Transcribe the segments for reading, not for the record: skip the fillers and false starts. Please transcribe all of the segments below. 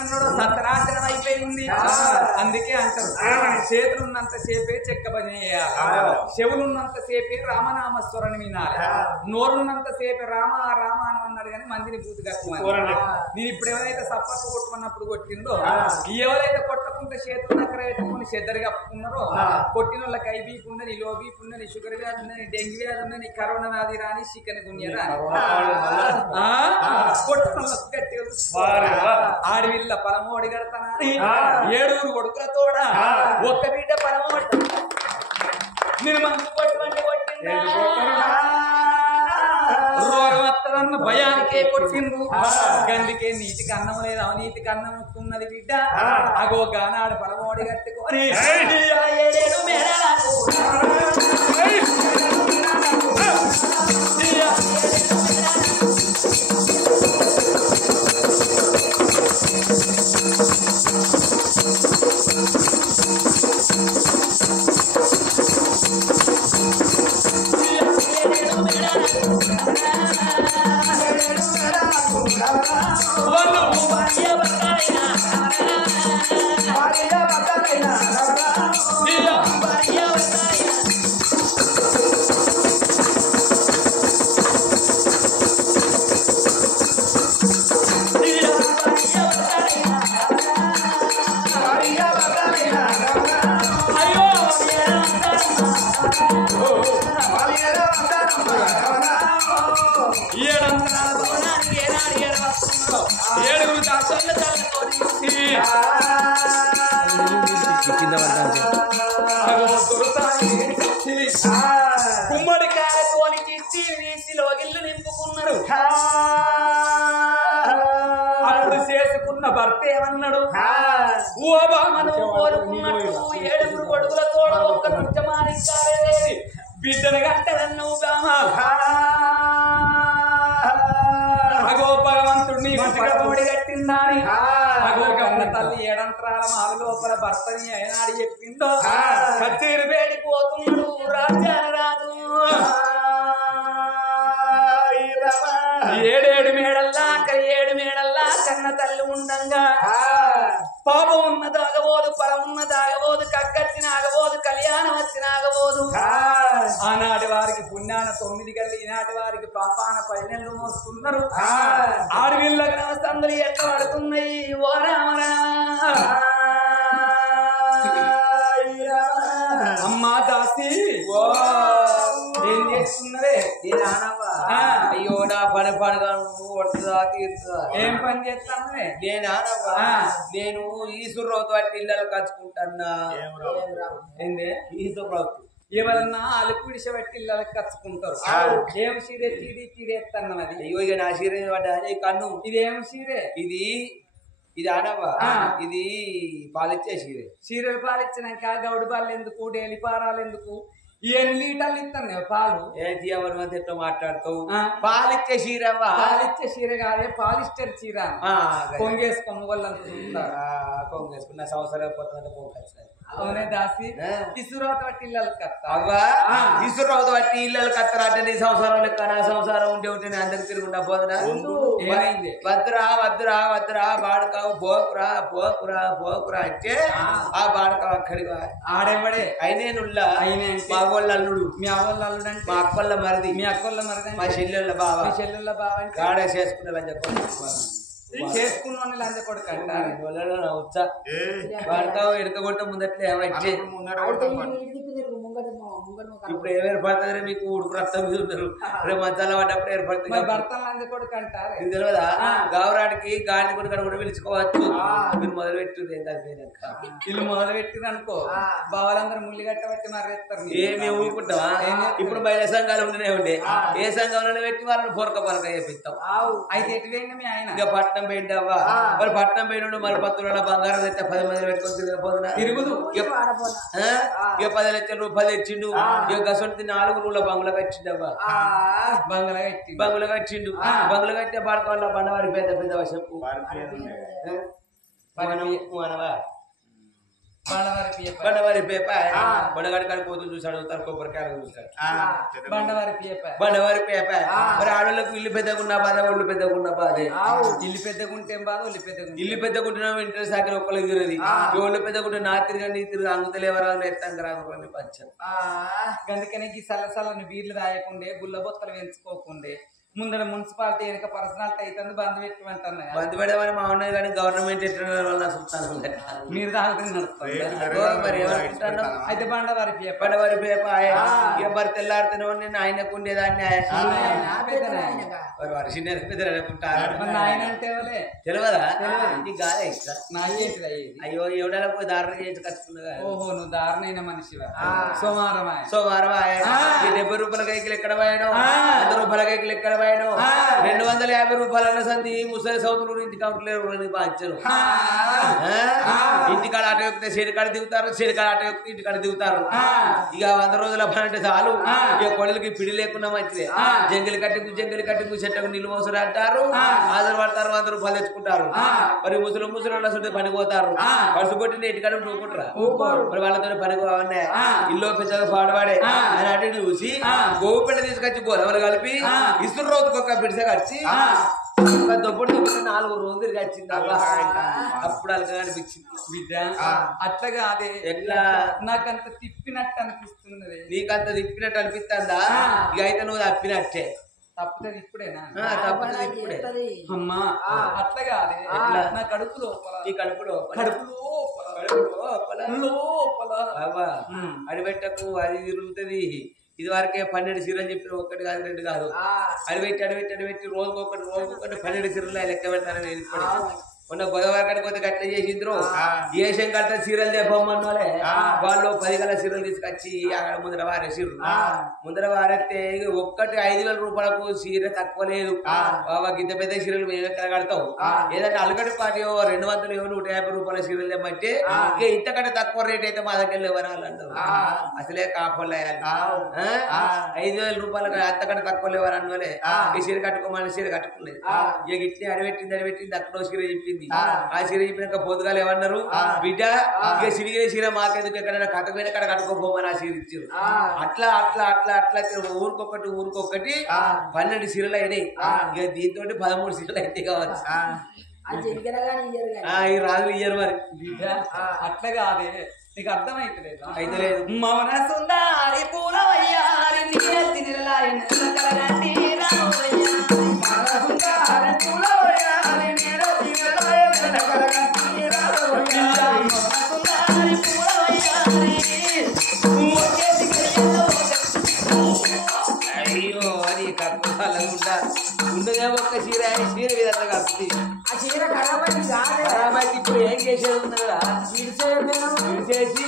అన్నాడు సత్యనాశనం అయిపోయింది. అందుకే అంటారు చేతులున్నంత సేపే చెక్క పని చేయాలి, చెవులున్నంత సేపే రామనామస్వరని వినాలి, నోరున్నంత సేపే రామ రామ అని అన్నాడు కానీ మందిని పూర్తి కట్టుకోవాలి. నేను ఇప్పుడు ఎవరైతే సప్పట్టు కొట్టుకున్నప్పుడు కొట్టిందో, ఎవరైతే కొట్టకుండా చేతులు దగ్గర పెట్టుకుని చెద్దరు కప్పుకున్నారో కొట్టిన వాళ్ళకి ఐబీపీ ఉన్నది, లో బీపీ ఉన్నది, షుగర్ వ్యాధి ఉన్నది, డెంగ్యూ వ్యాధి ఉన్నది, కరోనా వ్యాధి రాని, చికెన్ గున్య రాని కొట్టిన ఆడవిల్ల పరమోడి కడతానని 7 కొడుకులతోడ ఒక్క బిడ్డ పరమోడి నేను మంచి కొట్టమంటే కొట్టింది రోగం వస్తుందన్న భయానికే కొట్టిండ్రు. గందుకే నీతికి అన్నం లేదు, అవినీతికి అన్నం వస్తున్నది బిడ్డ. అగో గానాడు పరమోడి కట్టుకొని 7 మేడలకు గుమ్మడికాయతోని చిచ్చి వీసిలో ఇల్లు నింపుకున్నారు. అప్పుడు చేసుకున్న భర్త ఏమన్నాడు, ఓ బామను కోరుకున్నట్టు 7 కొడుకులతో ఒక్క నృత్యమాని కాలేది బిడ్డను గంటదన్నావు బామ. అగో భగవంతుడిని పరమోడి కట్టిందని అగో గన్న తల్లి 7 అంతరాల మాల లోపల భర్తని అయినాడు చెప్పిందో కచేరి వేడిపోతున్నాడు రాజ్యాల రాజు. 7 మేడల్లా కన్న తల్లి ఉండంగా పాపం ఉన్నది ఆగబోదు, పరం ఉన్నది ఆగబోదు, కక్కచ్చిన ఆగబోదు, కళ్యాణం వచ్చిన ఆగబోదు. ఆనాటి వారికి పుణ్యాన 9 గల్లి, ఈనాటి వారికి పాపాన 10 నెలలు మోస్తున్నారు. ఆడవిళ్ళకు నమస్తందులు ఎట్లా పడుతున్నాయి ఓ రామరామ. అమ్మా దాసి ఏం చేస్తున్నదే? అయ్యో నా పని పడగా పడుతుందా తీరుతుందా? ఏం పని చేస్తాను నేను ఈశ్వరరావుతో బట్టి ఇళ్ళలో కచ్చుకుంటాన్నా. ఏంది ఈశ్వరరావు ఎవరన్నా అలుపుడిస పెట్టి ఇళ్ళకి కచ్చుకుంటారు. ఏం సీరే చీరేస్తున్నది? అయ్యో ఇక నా సీరే పడ్డా కన్ను. ఇదేం సీరే? ఇది ఆనవా, ఇది పాలిచ్చే సీరే. సీరియల్ పాలిచ్చినాక గౌడి పాలు ఎందుకు, డైలీ పారాలు ఎందుకు? 8 లీటర్లు ఇస్తాను పాలు. ఏంటి ఎవరి మధ్య ఎట్లా మాట్లాడతావు? పాలిచ్చే చీరవా? పాలిచ్చే చీర కాదే, పాలిస్టర్ చీర. కొంగేసుకొని వాళ్ళంతా చూస్తారు. కొంగేసుకున్న సంవత్సరం పోతుందంటే కొంగేస్తారు. అవునే దాసి ఇసురాత బట్టి ఇళ్ళకి కత్తా. అవ్వా ఈశ్వరరావు బట్టి ఇళ్ళలు కత్తరా అంటే నీ సంసారం లెక్క నా సంసారం ఉంటే ఉంటే నేను అందరికి తిరుగుంటా పోదునా? వద్దురా వద్దురా వద్దురా బాడకావు పోకురా పోకురా పోకురా అంటే ఆ బాడకావు అక్కడికి ఆడేవాడే అయినేనుల్లా మా వాళ్ళ అల్లుడు. మీ అవ్వళ్ళ అల్లుడు అంటే మా అక్కళ్ళ మరిది. మీ అక్కళ్ళ మరిది మా చెల్లెళ్ళ బావ. మీ చెల్లెళ్ళ బావ అంటే గాడే చేసుకునే చేసుకున్న లంచ కొడుకు వాడతావు ఎడకగొట్ట ముందట్లే వచ్చే ఇప్పుడు ఏం ఏర్పడుతుంది మీకు ఉడుకు రక్తం మీద ఉంటారు రేపు మధ్యాహ్నం పడ్డప్పుడు ఏర్పడుతుంది. భర్త లంచ కొడుకు అంటారు తెలియదా? గౌరాడికి గాడి కొడుకు కూడా పిలుచుకోవచ్చు. మీరు మొదలు పెట్టుది వీళ్ళు మొదలు పెట్టిరు అనుకో బావాలందరూ ముళ్ళు కట్టబట్టి మరేస్తారు. ఏమి ఊరుకుంటావా? ఇప్పుడు మహిళా సంఘాలు ఉండనే ఉండే ఏ సంఘంలో పెట్టి వాళ్ళని పొరక పొరక చేపిస్తాం. అయితే ఎటు పోయింది మీ ఆయన? ఇక పట్నం పోయింటావా? మరి పట్నం పోయినాడు మరి 10 బంగారం తెస్తే 10 మంది పెట్టుకొని తిరగపోతున్నా తిరుగుదు. ఇక 10 లక్షల రూపాయలు తెచ్చిండు. ఇక గసొంటి 4 రూల బంగుల కట్టిండవ్వా. బంగుల కట్టిండు. బంగుల కట్టే పాడుకోవాల బండవారి పెద్ద పెద్ద చెప్పు మనవా బండవారి పేప బండగాడి కాడి పోతూ చూసాడు కొబ్బరికాయలు చూసాడు బండవారి పేప మరి ఆడవాళ్ళకు ఇల్లు పెద్దగున్నా బాధ ఒళ్ళు పెద్దగున్నా బాధే ఇల్లు పెద్దగుంటే బాధ ఇల్లు పెద్దగుంటున్నా ఇంటర్ సాకరి ఒక్కరికి తిరగది ఒళ్ళు పెద్దగుంటే నా తిరగ నీ తిరుగు అంగుతలేవరాలు ఎత్తాం రాకుండా పంచారు అందుకనే ఈ సల్లసల్లని బీర్లు రాయకుండే గుల్ల బొత్తలు పెంచుకోకుండే ముందర మున్సిపాలిటీ వెనక పర్సనాలిటీ అయితే బంద్ పెట్టమంటున్నా బంద్ పెడమని మా ఉన్నది కానీ గవర్నమెంట్ ఎట్లా వల్ల చూస్తాను మీరు తాగుతుంది మరి ఏమనుకుంటాను అయితే బండవారి పేప ఎవరు తెల్లాడుతున్నావు నేను ఆయనకు ఉండేదాన్ని వర్షం అనుకుంటారు ఆయన అంటే తెలియదా నీకు కాదే నాకేంటిది అయ్యో ఎవడలా పోయి దారుణ చేసి కట్టుకున్నా ఓహో నువ్వు దారుణైన మనిషివా సోమవారం 70 రూపాయల కైకిలు ఎక్కడ పోయాడు 100 రూపాయల కైకిలు ఎక్కడ 250 రూపాయల సంది ముసలి సౌతులు ఇంటికి అవట్లేదు బాధ్యలు ఇంటికాడ ఆట ఎక్కితే చెడికాడ దిగుతారు చెడికాడ ఆట ఎక్కితే ఇంటికాడ దిగుతారు ఇక 100 రోజుల పని అంటే చాలు ఇక కొడులకి పిడి లేకుండా మంచిదే జంగిలి కట్టుకు చెట్టకు నిల్వ అవసరం అంటారు హాజరు పడతారు 100 రూపాయలు తెచ్చుకుంటారు మరి ముసలి పనిపోతారు పడుసు కొట్టిన ఇంటికాడ ఊరుకుంటారా మరి వాళ్ళతో పని పోవన్నా ఇల్లు పెద్దగా పాడవాడే అని అటు చూసి గోపిట తీసుకొచ్చి గోలవలు కలిపి ఇసురు రోజుకొక పిడిస కచ్చి దొప్పుడు 4 రోజులు తిరిగి వచ్చింది అప్పుడు అలాగా అనిపించింది బిడ్డ అట్లాగా అదే ఎట్లా నాకంత తిప్పినట్టు అనిపిస్తున్నది నీకంత తిప్పినట్టు అనిపిస్తుందా ఇక అయితే నువ్వు తప్పినట్టే తప్పుతుంది ఇప్పుడేనా తప్పుతుంది ఇప్పుడే అమ్మా అట్లాగా అదే నా కడుపు లోపల ఈ కడుపు లోపల అడిపెట్టకు అది తిరుగుతుంది ఇది వరకే 12 సీరలు చెప్పిన 1 కాదు 2 కాదు అడిపెట్టి రోజుకొకటి 12 సీరలు లెక్క పెడతానని మొన్న గోదావరి కాడికి పోతే గట్ల చేసిండ్రు ఏ శంకర్త సీరలు తెప్పమ్మన్నోలే వాళ్ళు 10 గల సీరలు తీసుకొచ్చి అక్కడ ముందర వారేసిర్రు ముందర వారెత్తే ఒక్కటి 5,000 రూపాయలకు సీర తక్కువ లేదు బాబా ఇంత పెద్ద సీరలు మేము ఎక్కడ కడతావు ఏదంటే అలగడి పాటి 200 150 రూపాయల సీరలు తెమ్మంటే ఇక ఇంతకంటే తక్కువ రేట్ అయితే మా దగ్గర ఎవరాలు అంటారు అసలే కాపలు 5,000 రూపాయలు అంతకంటే తక్కువ లేవని అన్నోలే ఈ సీర కట్టుకోమని సీర కట్టుకోలేదు ఇక ఇట్లా అడిపెట్టింది అక్కడ సీర చెప్పింది ఆ చీర చెప్పినాక పొద్దుగాలు ఏమన్నారు బిడ్డ ఇక సిరిగిన చీర మాకెందుకు ఎక్కడైనా కథమైన కడ కట్టుకోపోమని ఆ చీర ఇచ్చారు అట్లా ఊరికొకటి 12 చీరలు అయినాయి ఇక దీంతో 13 చీరలు అయితే కావచ్చు ఈ రాజులు ఇయ్యరు మరి బిడ్డ అట్లాగా అదే నీకు అర్థమైతలేదు అయితే లేదు మౌన సుందరి పూలవయ్యారి అయ్యో అది కట్టుకోవాలనుకుంటా ఉండదే ఒక్క చీర విధంగా కడుతుంది ఆ చీర ఖరాబ్ అయితే ఇప్పుడు ఏం చేసేది ఉన్నదా చేసి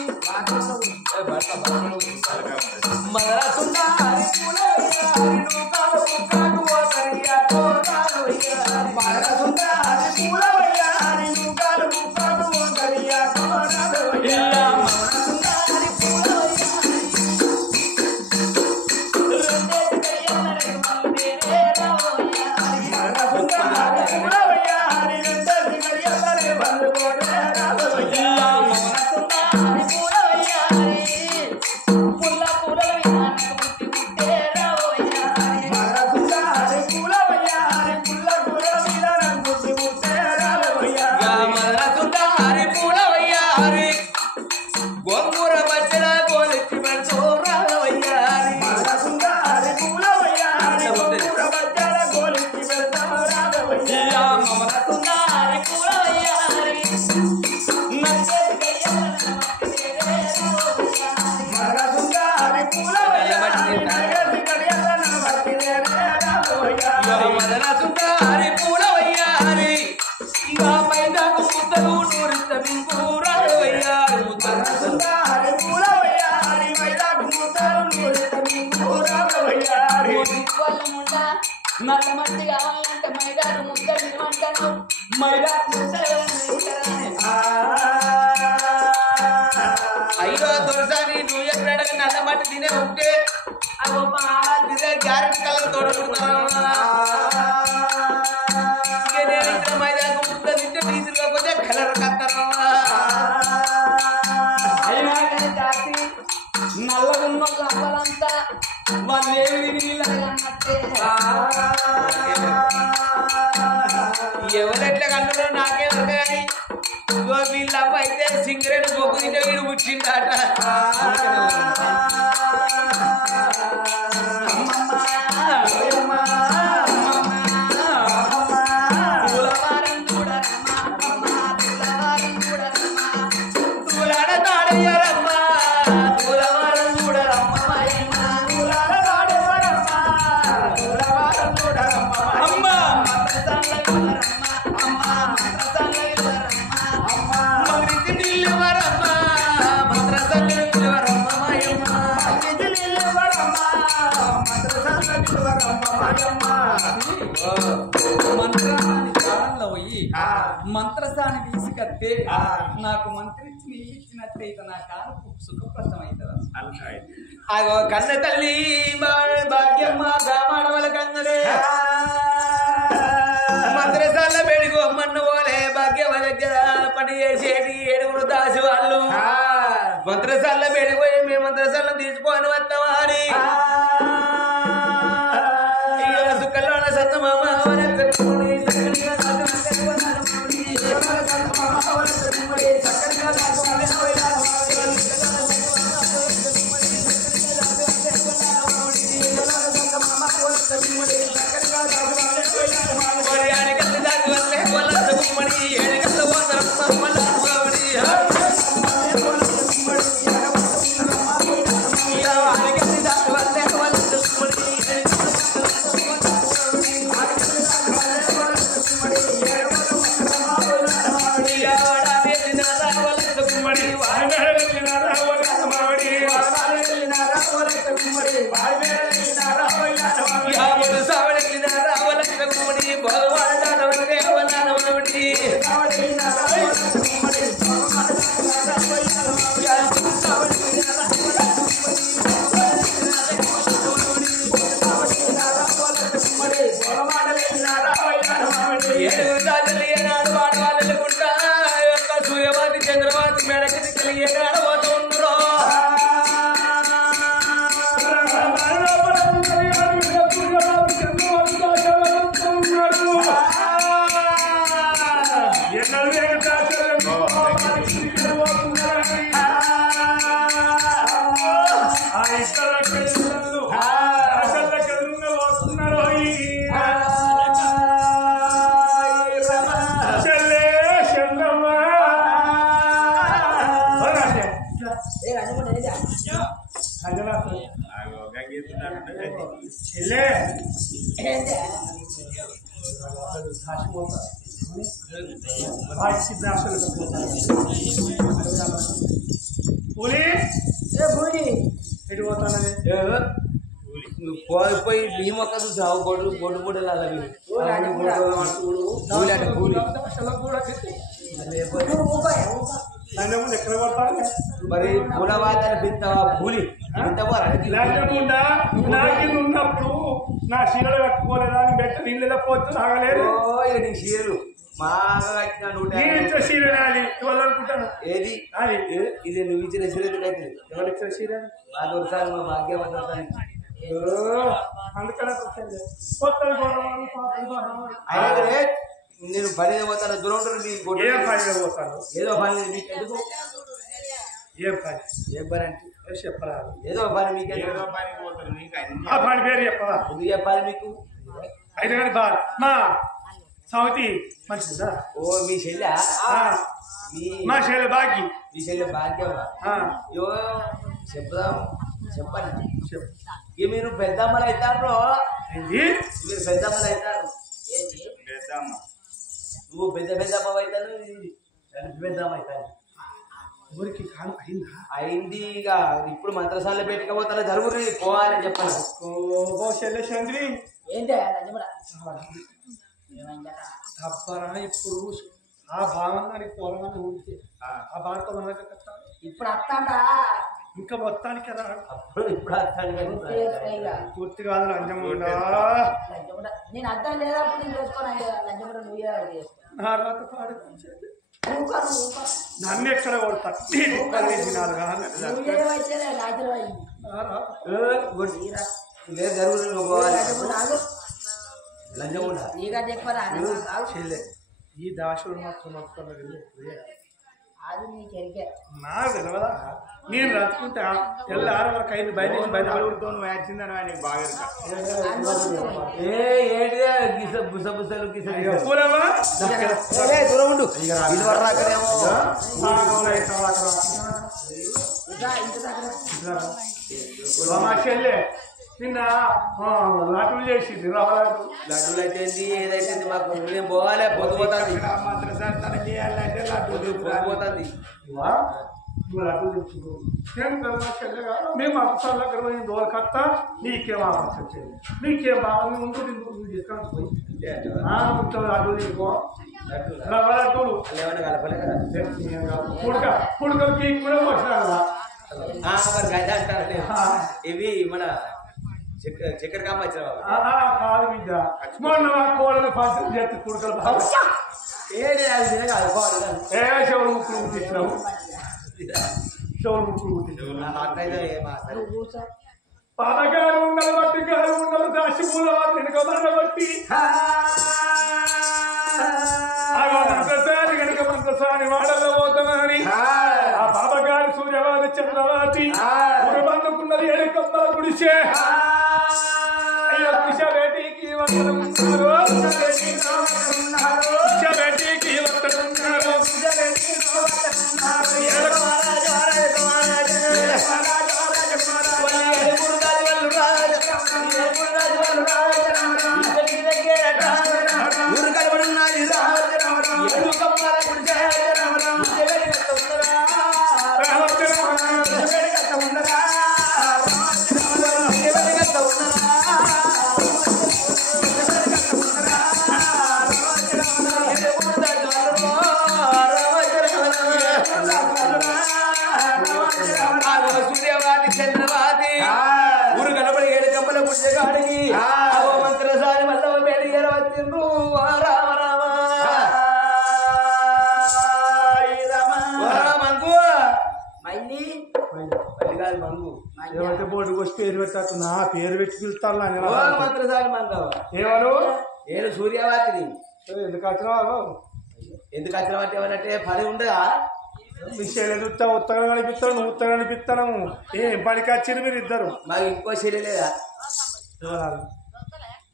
నల్ల మట్టి కావాలంటే మైదాకు ముద్దలు అంటాను మైదాకు అయ్యో దొరసాని నువ్వు ఎప్పుడైనా నల్ల మట్టి తినే ఉంటే తినే గ్యారెంటీ కలర్ తోడుకుంటున్నాను మైదాకు ముద్ద తింటే డీజిల్ కాకపోతే కలర్ కట్టాను వాళ్ళేమి ఎవరెట్లా కన్నారో నాకేమో కానీ వీళ్ళ అమ్మ అయితే సింగరేట్ బొగ్గు తింటే వీడు పుట్టిందట. మంత్రాన్ని కాలంలో పోయి మంత్రసాని తీసుకత్తే నాకు మంత్రించి నీ ఇచ్చినట్టయితే నా కాను సుఖప్రదం అవుతుంది. అగో కన్న తల్లి భాగ్యమ్మ బ్రాహ్మణుల కన్నలే మంత్రసాల పెడుగు అమ్మన్న పోలే భాగ్యమ్మ దగ్గర పని చేసేటి ఏడుగురు దాసి వాళ్ళు మంత్రసాల పెడిపోయి మేము మంత్రసాల తీసుకొని వస్తామా అని సుఖంలో సత్తమామ సూర్యవాది చంద్రవాది మెడకి ఆడబోతూ ఉండరు. పోయి బియ్యం ఒక్క చూసావు గొడ్డు గొడ్డు గొడ్డలు అలా కూలి అంటే కూలి మరి పూలవాదాన్ని పెంచావా కూలి ఉన్నప్పుడు నా చీరలు కట్టుకోలేదా అని బెట్ట నీళ్ళలో పోతూ తాగలేదు. నీ చీరలు బాగా కట్టినా చీర అనుకుంటాను. ఏది ఇది నువ్వు ఇచ్చిన చీర అయితే ఎవరు ఇచ్చిన చీర మా దొరసారి మా భాగ్యవంతానికి అందుకనే నేను పని పోతాను దూరం పోతాను. ఏదో పని మీకు ఎందుకు ఏం పని ఏం పని అంటే చెప్పరా ఏదో పని మీకు ఆ పని పేరు చెప్పరా ఎందుకు చెప్పాలి మీకు అయితే కానీ బా మా సౌతి మంచిదా. ఓ మీ చెల్లె మా చెల్లె భాగ్య మీ చెల్లె భాగ్యమా యో చెప్దాం చెప్పండి ఇక మీరు పెద్దమ్మలు అవుతారు. మీరు పెద్దమ్మలు అవుతారు. నువ్వు పెద్దమ్మ అవుతాను పెద్దమ్మ అవుతాను. ఊరికి కాలం అయిందా? అయింది. ఇక ఇప్పుడు మంత్రసాల పెట్టుకపోతాను జరుగురు పోవాలని చెప్పాను. చంద్రి తప్పరా ఇప్పుడు ఆ భాగంగా పోరగానే ఊరికే ఆ బాడతో ఇప్పుడు వస్తాడా ఇంకా మొత్తానికి కదా ఇప్పుడు పూర్తి కాదు లంచముండా. నేను అర్థం లేదప్పుడు నేను చేసుకోను లంచం నువ్వు నా రాత పాడు నన్ను ఎక్కడ కొడతా లేదు జరుగుతుంది పోవాలి లంచం ఉండాలి ఈ దాసుడు మాత్రం అది నీకు ఎరికే నాకు తెలియదా నేను రచ్చుకుంటా తెల్లారి వరకు అయింది బయట బయట అడుగుతో వచ్చిందని ఆయనకి బాగా బుసబుసలు దూరం ఉండు మా చెల్లె నిన్న లడ్డూలు చేసింది లడ్డూలు అయితే ఏదైతే మాకు మేము పోవాలి పొద్దుపోతుంది పొద్దుపోతుంది మేము అక్షరాల దగ్గర పోయిన దోరకత్తా నీకేం ఆలోచన వచ్చేది నీకేం బాగా ముందు నువ్వు తీసుకొని పోయి లడ్డూలు తీసుకో రవ్వ లడ్డూలు పుడకకి కూడా వచ్చినా కదా ఇవి మన చక్కెర కామ వచ్చిన కాదు బిడ్డ మొన్న కోడలు ఫంక్షన్ చేస్తే పుడకలు చెవులు ముక్కులు కుట్టించినావు చెవులు ముక్కులు కుట్టించావు పాదగారు ఉండలు బట్టి గారు ఉండలు దాచి పూల వెనుక బట్టి మంత్రసాని కనుక మంత్రసాని వాడలో పోతామని ఆ బాబగారి సూర్యవాది చంద్రవాతి గురుబందుకున్నది ఏడు కమ్మల గుడిసే అయ్యో గుడిసె బేటీకి వస్తున్నారు బేటీకి వస్తున్నారు సూర్యవాది చంద్రవాది ఊరు కనబడి ఏడు కమ్మల పుణ్యగాడికి మంత్రసారి వల్ల వేడి వచ్చిండ్రు రామ రామ మంగు మళ్ళీ కాదు మంగు ఏమైతే బోర్డుకి వచ్చి పేరు పెట్టాను నా పేరు పెట్టి పిలుస్తాను మంత్రసారి మంగవ ఏమను నేను సూర్యవాతిని ఎందుకు వచ్చినావు ఎందుకు వచ్చిన వాటి ఏమనంటే పని ఉండదా విషయాలు చూస్తా ఉత్తగా కనిపిస్తాను నువ్వు ఉత్తగా కనిపిస్తాను ఏం పనికి వచ్చింది మీరు ఇద్దరు మాకు ఇంకో శైలి లేదా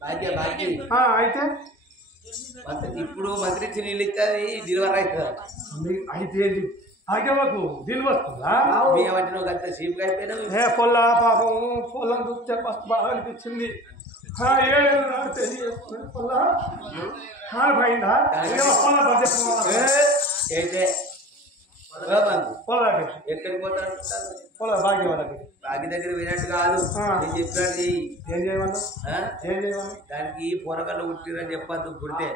భాగ్య భాగ్య అయితే ఇప్పుడు మంత్రి ఇచ్చి నీళ్ళు ఇస్తుంది డెలివరీ అవుతుంది అయితే అయితే మాకు దీని వస్తుందా మేమంటే నువ్వు అంత చీప్గా అయిపోయినా పొల్ల పాపం పొలం చూస్తే ఫస్ట్ బాగా అనిపించింది పొల్ల పోయిందా అయితే పొలాకి ఎక్కడికి పోతాను పొల భాగ్య వాళ్ళకి భాగ్య దగ్గర వినట్టు కాదు నేను చెప్పినట్టు ఏం చేయమన్నా ఏం చేయమన్నా దానికి పొరగళ్ళు పుట్టిరని చెప్పద్దు పుడితే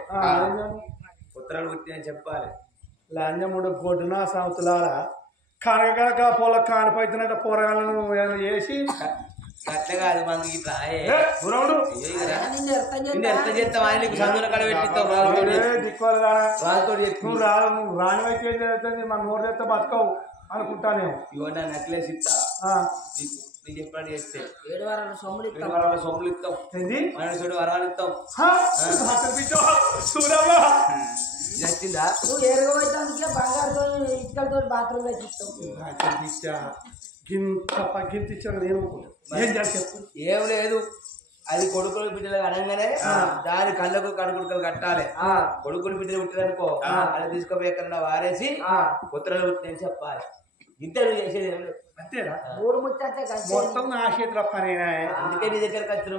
పుత్రాలు పుట్టినని చెప్పాలి లంజముడు గొడ్డున సంవత్సరాల కనక పొల కానిపోతున్నట్ట పోరగాళ్ళను చేసి అట్లా కాదు మనకి ఇట్లా ఎంత చేస్తాం ఆయనకి చదువుల కడ పెట్టిస్తాం రాజుతో నువ్వు రానివైతే ఏం జరుగుతుంది మన నోరు చేస్తే బతకవు అనుకుంటానేమో ఇవన్న నెక్లెస్ ఇస్తా నేను చెప్పినట్టు చేస్తే 7 వారాల సొమ్ములు ఇస్తాం సొమ్ములు ఇస్తాం ఏంది మనసుడు వరాలు ఇస్తాం నచ్చిందా నువ్వు ఎరగబోయేదానికే బంగారుతో ఇటుకలతో బాత్రూమ్ పెట్టిస్తాం గింత ఇచ్చారు నేను ఏం చెప్పు ఏం లేదు అది కొడుకులు బిడ్డలు అనగానే దాని కళ్ళకు కడుకుడుకలు కట్టాలి కొడుకులు బిడ్డలు పుట్టిరనుకో అలా తీసుకుపోయి ఎక్కడ వారేసి పుత్రాలు పుట్టినని చెప్పాలి ఇంతలు చేసేది ఏం లేదు అంతేనా ఊరు ముచ్చటే మొత్తం నా చేతిలో పని అందుకే నీ దగ్గరకు వచ్చిన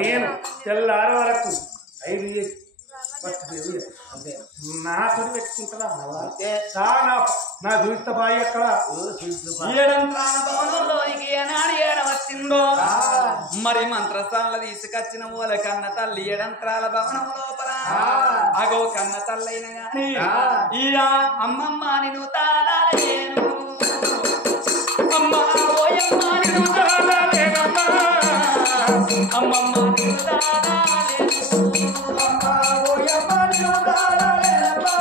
నేను తెల్లారి వరకు 5 నాతో పెట్టుకుంటారా నా చూస్తా బాయి ఎక్కడ వచ్చిందో మరి మంత్రస్థానంలో తీసుకొచ్చిన మూల కన్న తల్లి ఏడంత్రాల భవనం లోపల అగో కన్న తల్లైన గాని ఇయా అమ్మమ్మ నిన్ను తాళాలేను అమ్మ ఓయమ్మ నిన్ను తాళాలేనమ్మా అమ్మమ్మ నిన్ను తాళాలేను అమ్మ ఓయమ్మ నిన్ను తాళాలేనమ్మా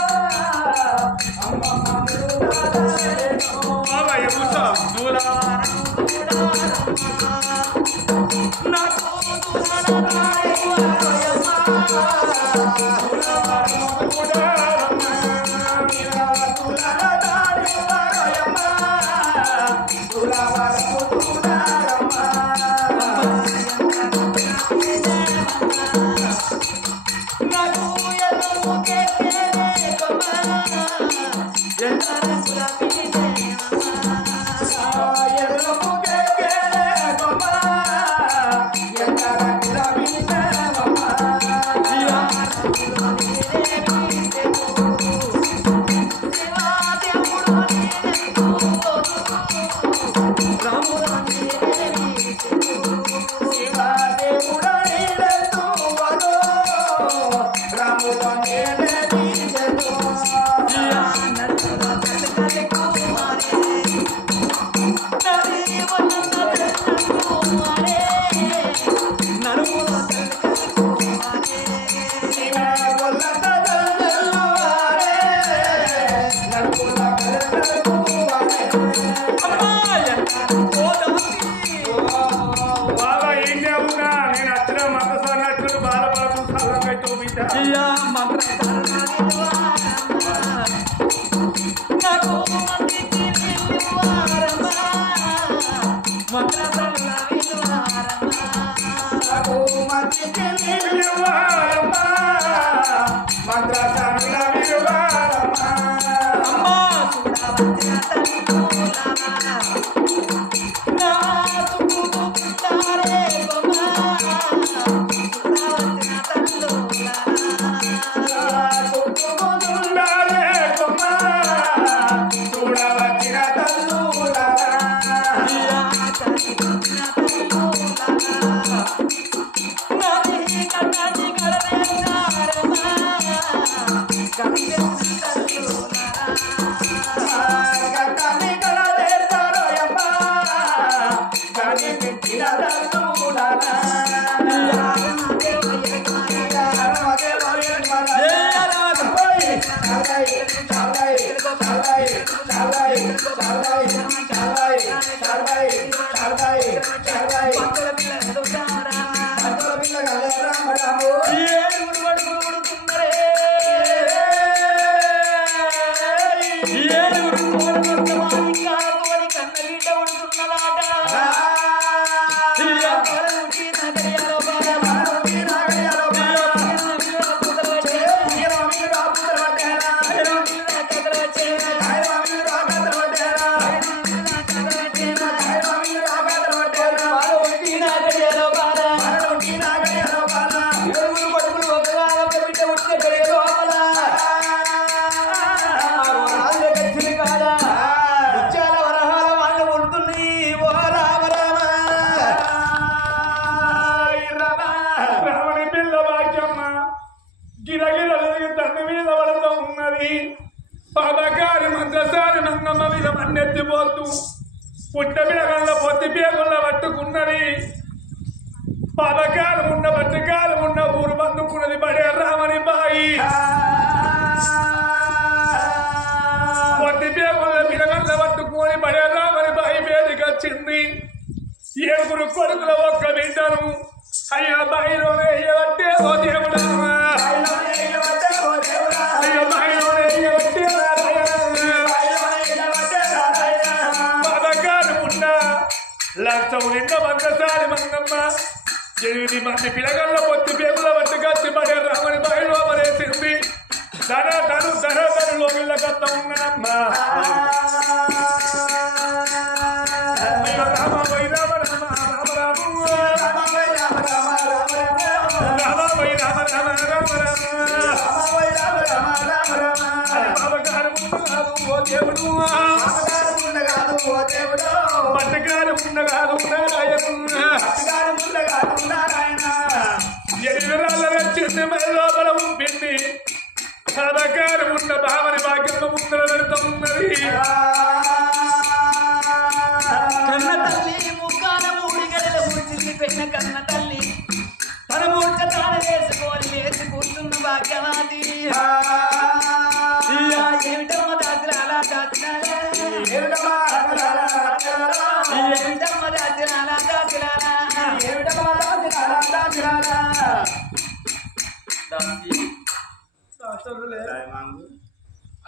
ఏమిటమ్మా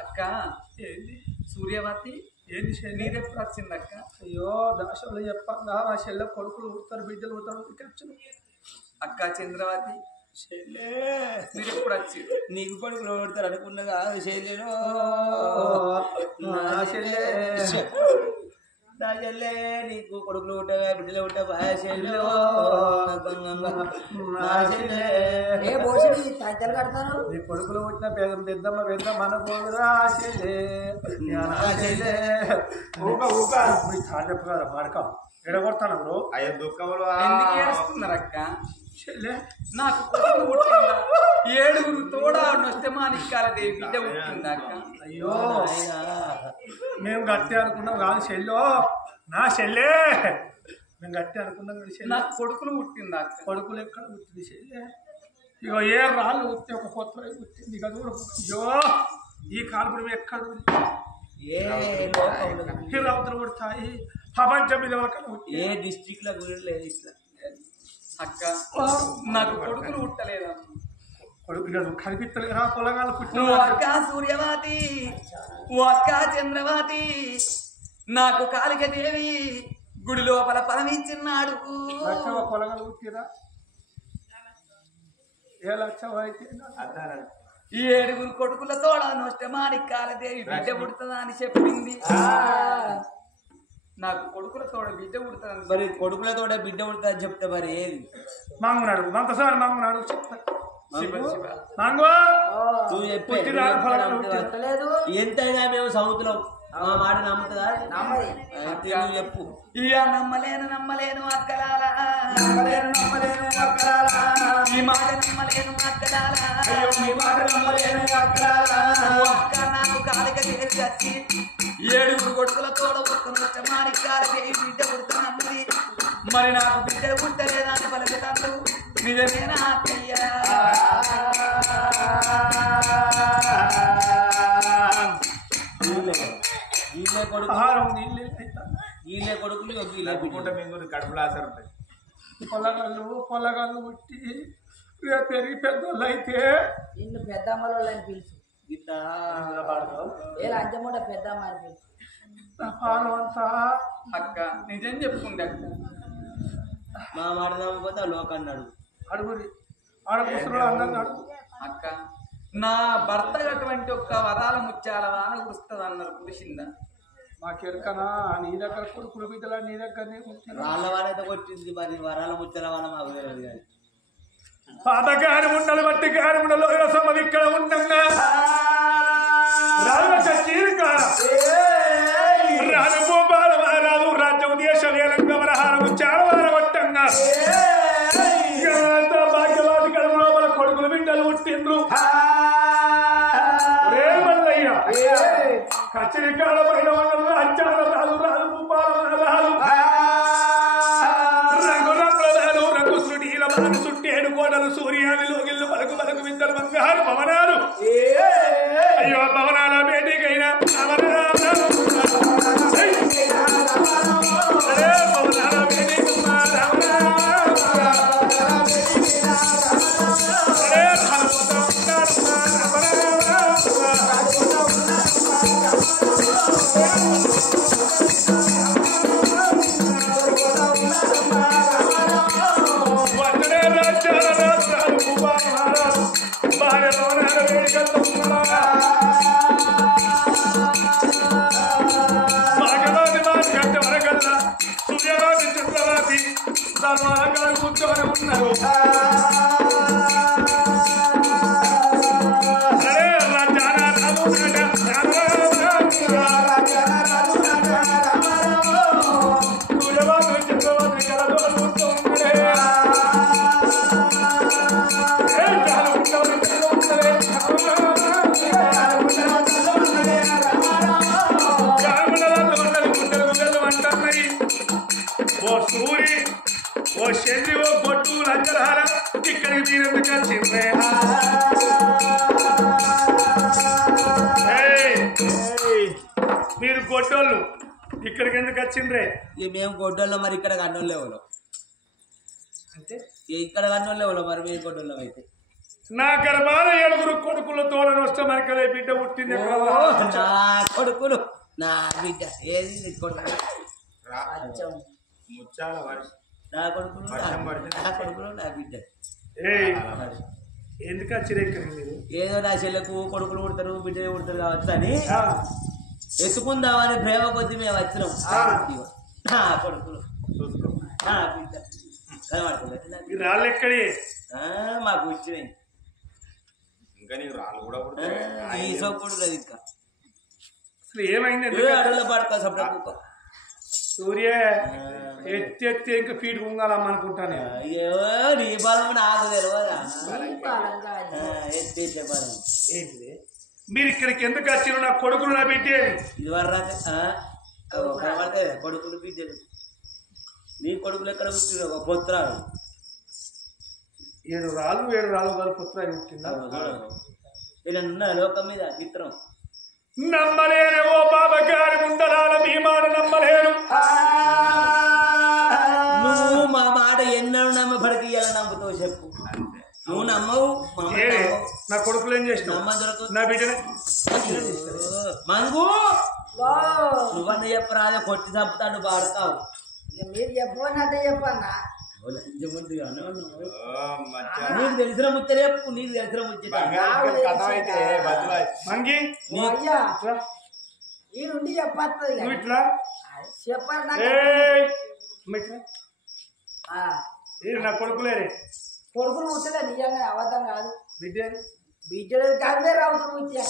అక్క ఏంది సూర్యవతి ఏంది నీరెప్పుడు వచ్చింది అక్క? అయ్యో దాశలో చెప్పంగా మా చెల్లె కొడుకులు పుడతారు బిడ్డలు పుడతారు వచ్చి అక్క చంద్రవతి మీరు ఎప్పుడు వచ్చి నీకు కొడుకులు కొడతారు అనుకున్నగా శైలిలో నా చెల్లె నీకు కొడుకులు ఉంటాగా బిడ్డలు ఉంటా శైలిలో నీ కొడుకులు పుట్టిన పెద్దమ్మ పెద్ద మన పోదురా చెప్పు కదా పాడక ఎడగొడతాను బ్రో అయ్యో దుఃఖములు ఎందుకు ఏడుస్తున్నారు అక్క? నాకు కొడుకు పుట్టిందా? 7 తోడా నొస్తమానిక్కాల దేవి బిడ్డ పుట్టిందా అక్క? అయ్యో మేము గట్టి అనుకున్నాం కాదు చెల్లో నా చెల్లె మేము గట్టి అనుకున్నాం నాకు కొడుకులు పుట్టిందా అక్క? కొడుకులు ఎక్కడ పుట్టింది చెల్లె ఇగో ఏ రాళ్ళు పుట్టి ఒక కొత్త పుట్టింది ఇక చూడు అయ్యో ఈ కాలుపుడు ఎక్కడ హీరావుతులు పుడతాయి ప్రపంచం మీద ఏ డిస్ట్రిక్ట్ లో లేదు ఇట్లా అక్క నాకు కొడుకులు పుట్టలేదా? కొడుకు కనిపిస్తలేరా పొలగాలు పుట్టిన ఓ అక్క సూర్యవతి, ఓ అక్క చంద్రవతి, నాకు కాలిక దేవి గుడి లోపల పరమిచ్చిన్నాడు. లక్షవ పొలగాలు పుట్టిరా ఏ లక్షవ అయితే 7 కొడుకులతోడ నొష్టమానిక్కాల దేవి బిడ్డ పుడుతుందా అని చెప్పింది. నాకు కొడుకులతోడ బిడ్డ పుడుతుందని మరి కొడుకులతో బిడ్డ పుడతా చెప్తే మరి ఏది మంగునాడు మంతసారి మంగునాడు చెప్తా ఎంతైనా మేము సౌతులం మా మాట నమ్ముతుందా? చెప్పు. ఇక నమ్మలేను అక్కలాలా, ఈ మాట నమ్మలేను అక్కలాలా, అక్క నాకు కాలిక దేవి వచ్చి 7 కొడుకులతో ఒక్క మానికాల దేవి బిడ్డ పుడుతున్నది. మరి నాకు బిడ్డ పుట్టలేదా అని పలుకుతాను నిజమేనా అక్కయ్యా? కొడుకులు కడుపులాసరు పొలగాళ్ళు పుట్టి పెరిగి పెద్దోళ్ళు అయితే నిన్ను పెద్దమ్మలో పిలుచు అంజమూట పెద్దమ్మ అని పిలుచు. అంతా అక్క నిజం చెప్పుకుంటే అక్క మా మాట నమ్మకపోతే లోకన్నాడు అడుగురి ఆడపుస్తులు అందరిని అడుగు. అక్క నా భర్త అటువంటి ఒక్క వరాల ముత్యాల వాన కురుస్తుంది అన్నారు, కురిసిందా? మాకెరకనా నీ దగ్గర కొడుకులు బిడ్డలా నీ దగ్గరనే వాళ్ళ వారైతే కొట్టింది మరి వరాల ముచ్చల వాన మాకు తెలియదు కానీ పాత గారి ఉండలు బట్టి గారి ఉండలో సమ్మది ఇక్కడ ఉండంగా రాజు భూపాల రాజు రాజ్యం దేశ వేలంగా వరహారము చాలవార కొట్టంగా భాగ్యవాది గడుపు లోపల కొడుకులు బిడ్డలు పుట్టిండ్రు. మల్లయ్య కచ్చరికాల పైన రాజ్యాల రాజు రాజు భూపాల రాజు రంగురాలు రంగు శృటీల బాను చుట్టేడు కోటలు సూర్యాది లోగిళ్ళు పలుకు పలుకు విద్దలు బంగారు భవనాలు. అయ్యో భవనాల బేటీకైనా భవనాల బేటీ సూర్యవాది చంద్రవాది ధర్మాలంగా కూర్చొని ఉన్నారు. సూర్యవాది చంద్రవాది కలదో ఓ సూరి ఓ శని ఓ గొట్టు లంచరాల ఇక్కడికి మీరెందుకు వచ్చిందే? మీరు గొడ్డోళ్ళు ఇక్కడికి ఎందుకు వచ్చిండ్రే? మేము గొడ్డోళ్ళు మరి ఇక్కడ అన్నోళ్ళు ఎవరు అంటే ఇక్కడ కన్నోళ్ళే వాళ్ళ మరి మీ కొట్టోళ్ళం అయితే నా గర్భాల 7 కొడుకులతో వస్తే మనకలే బిడ్డ పుట్టింది నా కొడుకులు నా బిడ్డ ఏది కొడుకు ముచ్చాల వర్షం నా కొడుకులు నా కొడుకులు నా బిడ్డ ఎందుకు వచ్చిరేకరి మీరు ఏదో నా చెల్లెకు కొడుకులు పుడతారు బిడ్డలు పుడతారు కావచ్చు అని ఎత్తుకుందామని ప్రేమ కొద్ది మేము వచ్చినాం నా కొడుకులు నా బిడ్డ కనబడుతుంది రాళ్ళు ఎక్కడి మాకు వచ్చినాయి ఇంకా నీకు రాళ్ళు కూడా ఈ సోకుడు లేదు ఇంకా అసలు ఏమైంది అడవుల్లో పడుకో సపరేట్ సూర్య ఎత్తి ఇంకా ఫీడ్ ఉండాలమ్మ అనుకుంటాను నీ బలం నాకు తెలియదా ఎత్తేసే బలం ఏంటిది మీరు ఇక్కడికి ఎందుకు వచ్చిన నా కొడుకులు నా బిడ్డేది ఇది వరపడితే కొడుకులు బిడ్డలు నీ కొడుకులు ఎక్కడ పుట్టిన పొత్రాలు 7 రాళ్ళు పుత్రాలు పుట్టిందా ఇలా ఉన్న లోకం మీద చిత్రం నమ్మలేను ఓ బాబా గారి ముందరాల మీ మాట నమ్మలేను నువ్వు మా మాట ఎన్నడూ నమ్మబడికి ఎలా నమ్ముతావు చెప్పు నువ్వు నమ్మవు నా కొడుకులు ఏం చేసినావు నమ్మ దొరకదు నా బిడ్డనే మంగు నువ్వన్న చెప్పరాదే కొట్టి చంపుతాడు పాడతావు మీరు చెప్పనంటే చెప్పన్నా నీకు తెలిసిన ముచ్చట చెప్పు నీకు తెలిసిన ముచ్చట మంగి అయ్యా ఈ నుండి చెప్పొస్తుంది నువ్వు ఇట్లా చెప్పండి నా కొడుకులేరే కొడుకులు ముట్టలే నిజంగా అబద్ధం కాదు బిడ్డ బిడ్డలు కాదే రావుతు ముచ్చా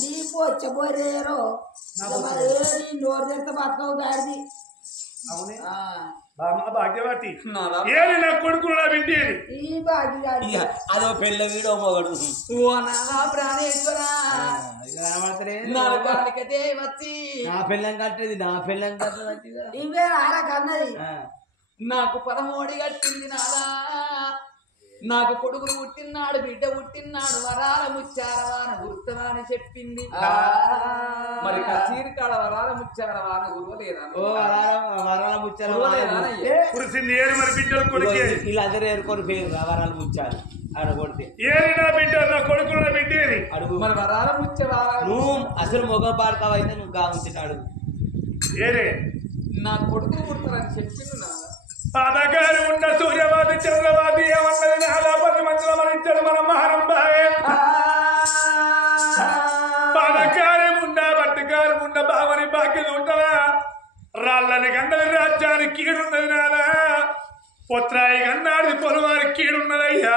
నీ పోచ్చబోరేరో నీ నోరు తెరితే బతకవు గాడిది అవునే భాగ్యవతి ఏది నా కొడుకులు నా బిడ్డేది ఈ భాగ్యగాడి అదో పెళ్ళ వీడో మొగడు ఓ నానా ప్రాణేశ్వర వచ్చి నా పెళ్ళం కట్టేది నా పెళ్ళం కట్టేది ఇవే ఆరా కన్నది నాకు పరమోడి కట్టింది నాదా నాకు కొడుకులు పుట్టినాడు బిడ్డ పుట్టినాడు వరాల ముచ్చారవాన గుర్తవా అని చెప్పింది మరి కచీరికాడ వరాల ముచ్చారవాన గురువలేదా వరాల ముచ్చారు కురిసింది ఏడు మరి బిడ్డలు కొడుకే వీళ్ళందరూ ఏరుకొని పేరు వరాలు ముచ్చారు ఆడ కొడితే ఏది నా బిడ్డ నా కొడుకులు నా బిడ్డేది అడుగు మరి వరాల ముచ్చవారా నువ్వు అసలు మొగ పాడతావైతే నువ్వు కావచ్చు అడుగు ఏరే నా కొడుకులు పుడతారని చెప్పింది నాదా పాదగారు ఉన్న సూర్యవాది చంద్రవాది ఏమన్నది నాలా 10 మందిలో మరించారు మన మహానంబాయే పాదకారం ఉన్న బట్టకారం ఉన్న బావని బాక్యలు ఉంటదా రాళ్ళని గండలి రాజ్యానికి కీడున్నది నాలా పొత్రాయి గన్నాడి పొలవారి కీడున్నదయ్యా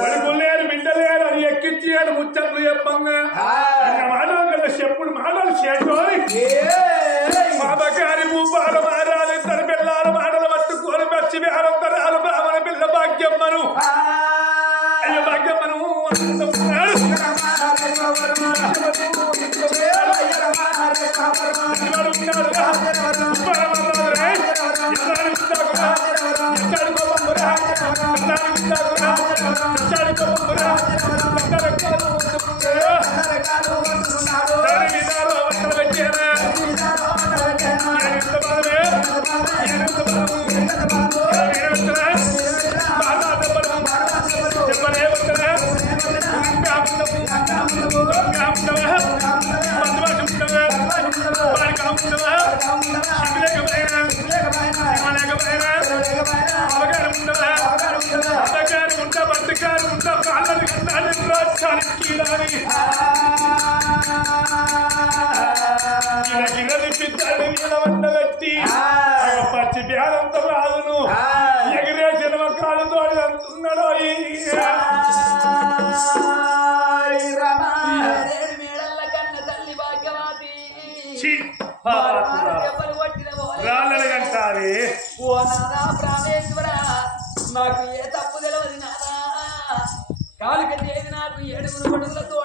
కొడుకులేరు బిడ్డలేరు అని ఎక్కించి అని ముచ్చట్లు చెప్పంగా మాటలు కదా చెప్పుడు మాటలు చేటోని బాబగారి మూపాల మారాలి ఇద్దరు పిల్లల మాటలు పట్టుకొని పచ్చి వేరంతరాలు బ్రాహ్మణ పిల్ల భాగ్యమ్మను అయ్యో భాగ్యమ్మను పచ్చి బ్యాలంతా రాదును ఎగిరే సినిమా కాలుతో అంటున్నాడు రాళ్ళని కంటారే ఓ నాదా ప్రాణేశ్వర నాకు ఏ తప్పు తెలియదు నాదా కాలిక చేసి నాకు 7 కొడుకులతో